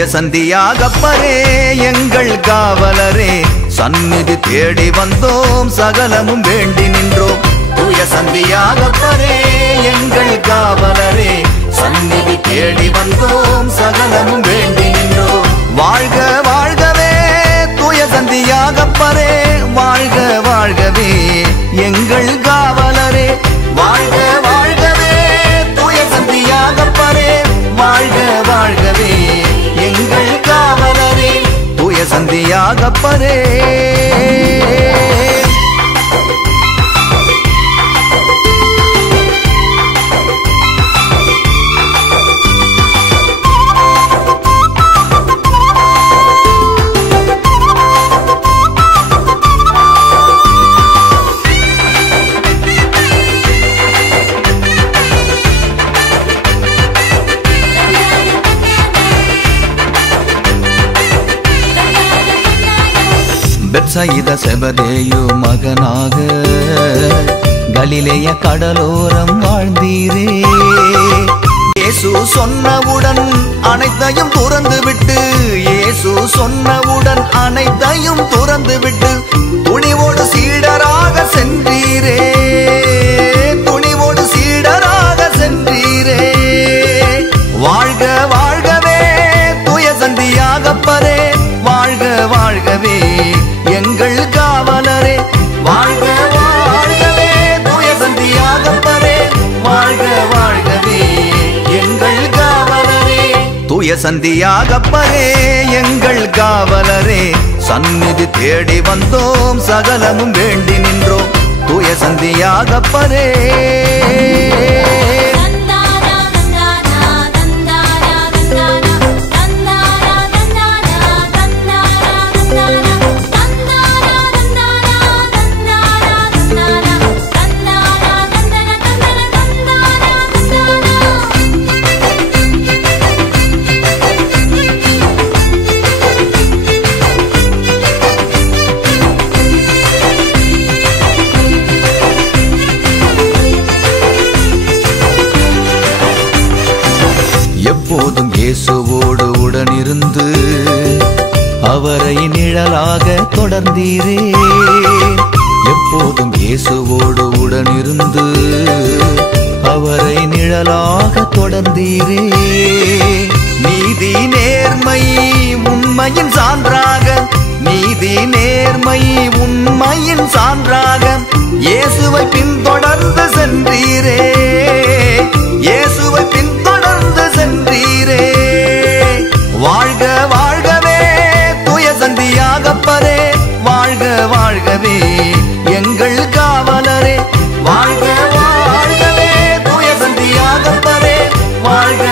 தூய சந்தியாகப்பரே எங்கள் காவலரே சந்நிதி தேடி வந்தோம் சகலமும் வேண்டி நின்றோம் தூய சந்தியாகப்பரே எங்கள் காவலரே சந்நிதி தேடி வந்தோம் சகலமும் வேண்டி நின்றோம் வாழ்க வாழ்கவே தூய சந்தியாகப்பரே வாழ்க வாழ்கவே எங்கள் காவலரே வாழ்க வாழ்கவே தூய சந்தியாகப்பரே வாழ்க வாழ்கவே எங்கள் காவலரே தூய சந்தியாகப்பரே பெத்சயிதா செபதேயு மகனாக கலிலேய கடலோரம் வாழ்ந்தீரே இயேசு சொன்னவுடன் அனைத்தையும் துறந்துவிட்டு இயேசு சொன்னவுடன் அனைத்தையும் துறந்துவிட்டு துணிவோடு சீடராக சென்றீரே துணிவோடு சீடராக சென்றீரே வாழ்க வாழ்கவே தூய சந்தியாகப்பரே வாழ்க வாழ்கவே எங்கள் காவலரே வாழ்க வாழ்கவே தூய சந்தியாகப்பரே வாழ்க வாழ்கவே எங்கள் காவலரே தூய சந்தியாகப்பரே எங்கள் காவலரே சந்நிதி தேடி வந்தோம் சகலமும் வேண்டி நின்றோம் தூய சந்தியாகப்பரே எப்போதும் இயேசுவோடு உடனிருந்து அவரை நிழலாக தொடர்ந்தீரே எப்போதும் இயேசுவோடு உடனிருந்து அவரை நிழலாக தொடர்ந்தீரே நீதி நேர்மை உண்மையின் சான்றாக நீதி நேர்மை உண்மையின் சான்றாக இயேசுவை பின்தொடர்ந்து சென்றீரே இயேசுவை பின்தொடர்ந்து சென்றீரே வாழ்க வாழ்கவே தூய சந்தியாகப்பரே வாழ்க வாழ்கவே எங்கள் காவலரே வாழ்க வாழ்கவே தூய சந்தியாகப்பரே வாழ்க